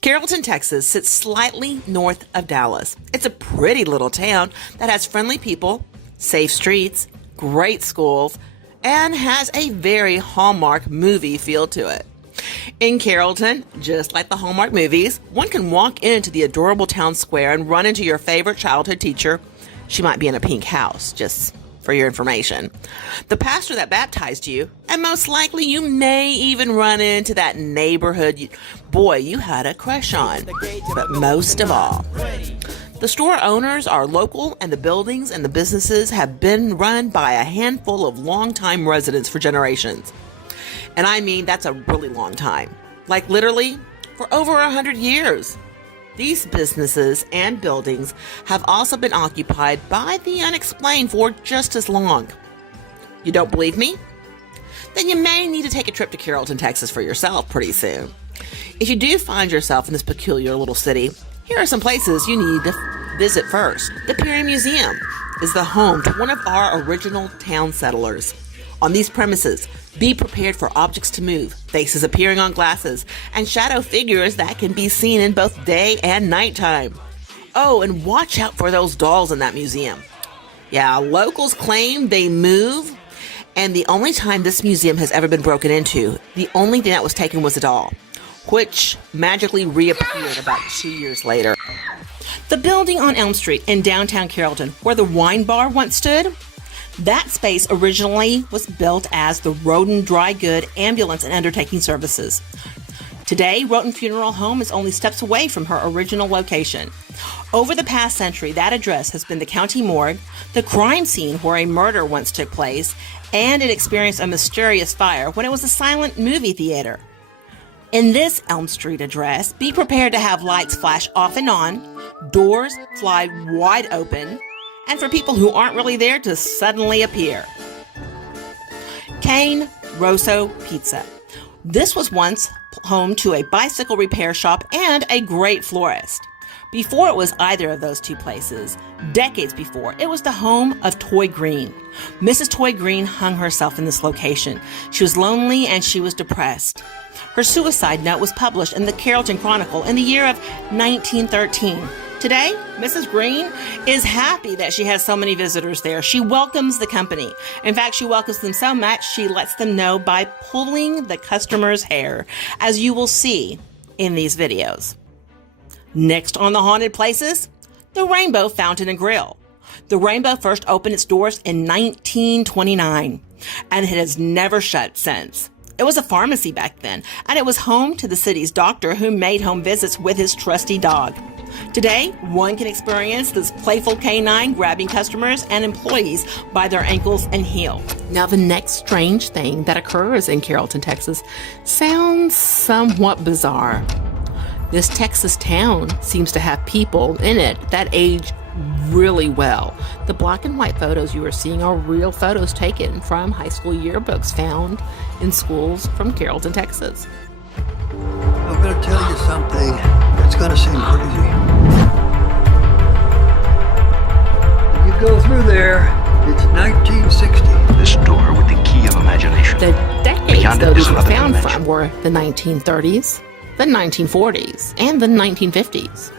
Carrollton, Texas sits slightly north of Dallas. It's a pretty little town that has friendly people, safe streets, great schools, and has a very Hallmark movie feel to it. In Carrollton, just like the Hallmark movies, one can walk into the adorable town square and run into your favorite childhood teacher. She might be in a pink house, just for your information. The pastor that baptized you, and most likely you may even run into that neighborhood boy you had a crush on. But most of all, the store owners are local, and the buildings and the businesses have been run by a handful of longtime residents for generations. And I mean, that's a really long time. Like literally for over 100 years. These businesses and buildings have also been occupied by the unexplained for just as long. You don't believe me? Then you may need to take a trip to Carrollton, Texas for yourself pretty soon. If you do find yourself in this peculiar little city, here are some places you need to visit first. The Perry Museum is the home to one of our original town settlers. On these premises, be prepared for objects to move, faces appearing on glasses, and shadow figures that can be seen in both day and nighttime. Oh, and watch out for those dolls in that museum. Yeah, locals claim they move, and the only time this museum has ever been broken into, the only thing that was taken was a doll, which magically reappeared about 2 years later. The building on Elm Street in downtown Carrollton, where the wine bar once stood, that space originally was built as the Roden Dry Good Ambulance and Undertaking Services. Today, Roden Funeral Home is only steps away from her original location. Over the past century, that address has been the county morgue, the crime scene where a murder once took place, and it experienced a mysterious fire when it was a silent movie theater. In this Elm Street address, be prepared to have lights flash off and on, doors fly wide open, and for people who aren't really there to suddenly appear. Kane Rosso Pizza. This was once home to a bicycle repair shop and a great florist. Before it was either of those two places, decades before, it was the home of Toy Green. Mrs. Toy Green hung herself in this location. She was lonely and she was depressed. Her suicide note was published in the Carrollton Chronicle in the year of 1913. Today, Mrs. Green is happy that she has so many visitors there. She welcomes the company. In fact, she welcomes them so much, she lets them know by pulling the customer's hair, as you will see in these videos. Next on the haunted places, the Rainbow Fountain and Grill. The Rainbow first opened its doors in 1929, and it has never shut since. It was a pharmacy back then, and it was home to the city's doctor who made home visits with his trusty dog. Today, one can experience this playful canine grabbing customers and employees by their ankles and heel. Now, the next strange thing that occurs in Carrollton, Texas sounds somewhat bizarre. This Texas town seems to have people in it that age really well. The black and white photos you are seeing are real photos taken from high school yearbooks found in schools from Carrollton, Texas. I'm going to tell you something that's going to seem crazy. When you go through there, it's 1960. This door with the key of imagination. The decades, though, these were found from were the 1930s, the 1940s, and the 1950s.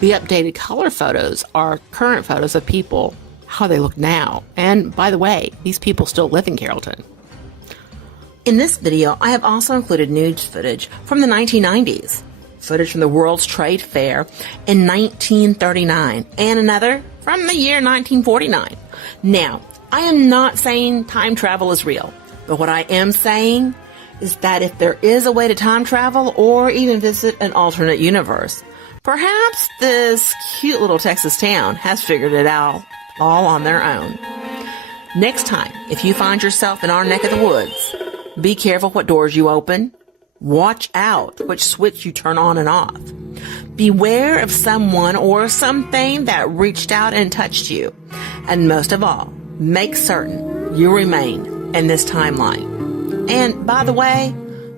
The updated color photos are current photos of people, how they look now. And by the way, these people still live in Carrollton. In this video, I have also included news footage from the 1990s, footage from the World's Trade Fair in 1939, and another from the year 1949. Now, I am not saying time travel is real, but what I am saying is that if there is a way to time travel or even visit an alternate universe, perhaps this cute little Texas town has figured it out all on their own. Next time, if you find yourself in our neck of the woods, be careful what doors you open. Watch out which switch you turn on and off. Beware of someone or something that reached out and touched you. And most of all, make certain you remain in this timeline. And by the way,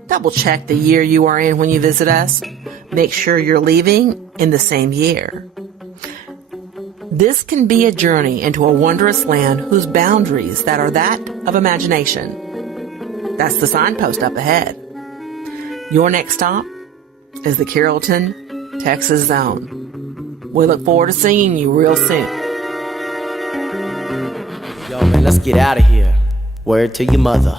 double check the year you are in when you visit us. Make sure you're leaving in the same year. This can be a journey into a wondrous land whose boundaries that are that of imagination. That's the signpost up ahead. Your next stop, is the Carrollton Texas Zone. We look forward to seeing you real soon. Yo, man, let's get out of here. Word to your mother.